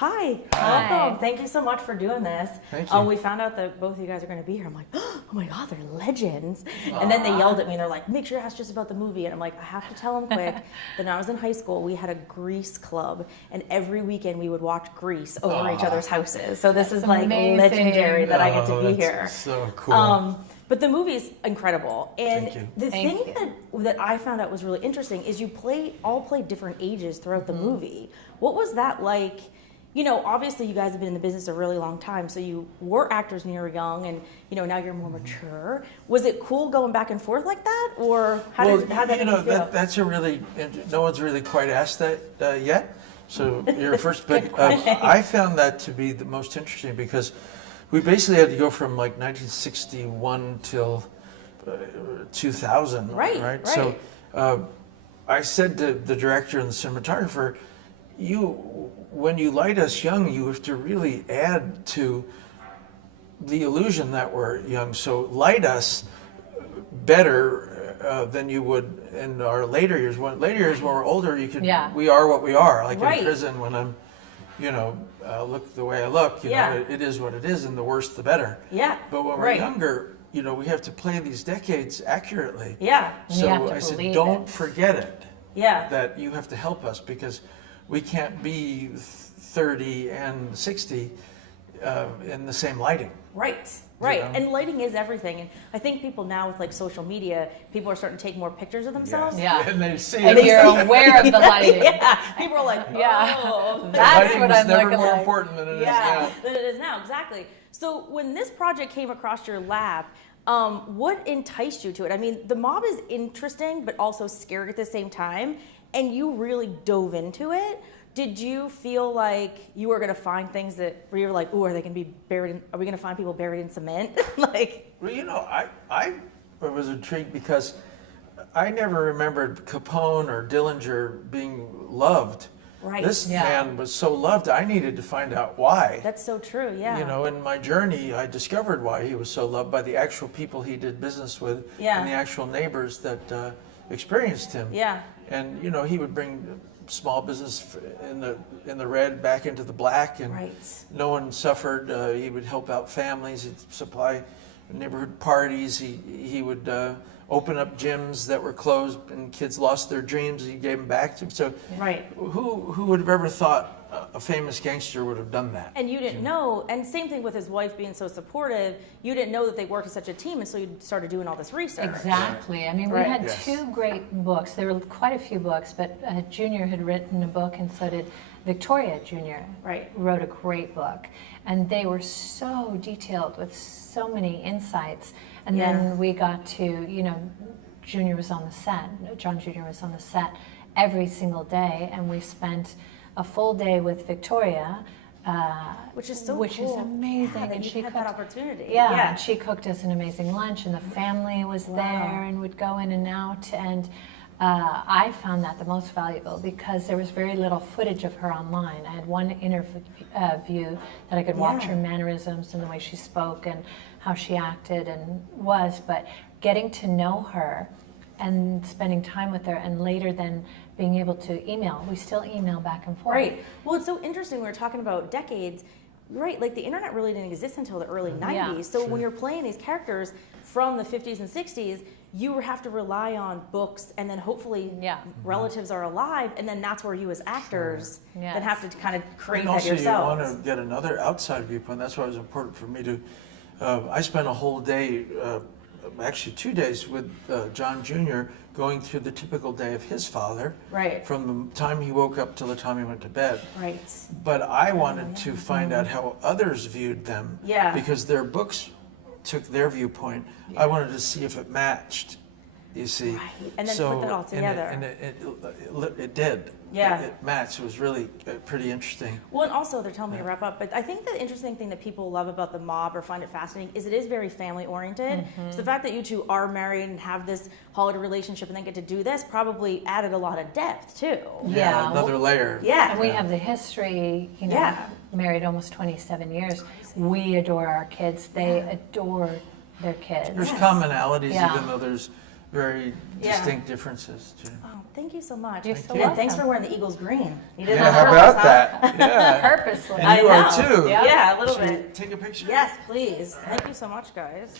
Hi. Hi. Welcome. Thank you so much for doing this. Thank you. We found out that both of you guys are going to be here. I'm like, oh my God, they're legends. And then they yelled at me and they're like, make sure you ask just about the movie. And I'm like, I have to tell them quick that when I was in high school, we had a Grease club. And every weekend we would watch Grease over each other's houses. So this is like amazing. legendary that I get to be that's here. So cool. But the movie is incredible. And Thank you. the Thank thing that I found out was really interesting is you all played different ages throughout the movie. What was that like? You know, obviously you guys have been in the business a really long time, so you were actors when you were young, and you know now you're more mature. Was it cool going back and forth like that, or how did that make you feel? That's a really, no one's really quite asked that yet. So you're first, but I found that to be the most interesting because we basically had to go from like 1961 till 2000, right? So I said to the director and the cinematographer, when you light us young, you have to really add to the illusion that we're young. So light us better than you would in our later years. When we're older, we are what we are. Like in prison, when I'm, look the way I look, know, it is what it is, and the worse the better. Yeah. But when we're younger, we have to play these decades accurately. Yeah. So I said, don't forget it. Yeah. That you have to help us because we can't be 30 and 60 in the same lighting. Right. And lighting is everything. And I think people now with like social media, people are starting to take more pictures of themselves. Yeah. And they see and it. you're aware of the lighting. People are like, That's what I'm never looking more like. important than it is now. Than it is now, exactly. So when this project came across your lap, what enticed you to it? I mean, the mob is interesting, but also scary at the same time. And you really dove into it. Did you feel like you were going to find things that where you were like, "Ooh, are they going to be buried? Are we going to find people buried in cement?" Like, well, I was intrigued because I never remembered Capone or Dillinger being loved. Right. This man was so loved. I needed to find out why. That's so true. Yeah. In my journey, I discovered why he was so loved by the actual people he did business with and the actual neighbors that experienced him. Yeah. And he would bring small business in the red back into the black, and no one suffered. He would help out families. He'd supply neighborhood parties. He would open up gyms that were closed and kids lost their dreams. He gave them back to them. So who would have ever thought a famous gangster would have done that? And you didn't know, and same thing with his wife being so supportive, you didn't know that they worked as such a team, and so you started doing all this research. Exactly. I mean, we had two great books. There were quite a few books, but Junior had written a book, and so did Victoria Jr. Wrote a great book. And they were so detailed with so many insights. And then we got to, Junior was on the set, John Jr. was on the set every single day, and we spent a full day with Victoria, which is so which cool. is amazing. Yeah, and she had that opportunity. And she cooked us an amazing lunch, and the family was there and would go in and out. And I found that the most valuable because there was very little footage of her online. I had one interview that I could watch her mannerisms and the way she spoke and how she acted and was, but getting to know her and spending time with her, and later then being able to email. We still email back and forth. Right. Well, it's so interesting. We were talking about decades. Right, like the internet really didn't exist until the early 90s. So when you're playing these characters from the 50s and 60s, you have to rely on books, and then hopefully relatives are alive, and then that's where you as actors then have to kind of create that yourselves. And also you want to get another outside viewpoint. That's why it was important for me to, I spent a whole day, actually 2 days with John Jr. going through the typical day of his father. Right. From the time he woke up till the time he went to bed. Right. But I wanted to find out how others viewed them. Yeah. Because their books took their viewpoint. I wanted to see if it matched, you see. Right. And then put that all together. And it did. Yeah. It matched. It was really pretty interesting. Well, and also they're telling me to wrap up, but I think the interesting thing that people love about the mob or find it fascinating is it is very family oriented. So the fact that you two are married and have this holiday relationship and then get to do this probably added a lot of depth too. Yeah. Another layer. Yeah. And we have the history, married almost 27 years. We adore our kids. They adore their kids. There's commonalities, even though there's very Yeah. distinct differences too. Oh, thank you so much. You're so And thanks welcome. for wearing the Eagles green. You did Yeah, that how on about purpose, huh? that? Yeah. Purposely. And you I are know. too. Yeah. Yeah, a little Should we bit. take a picture? Yes, please. Thank you so much, guys.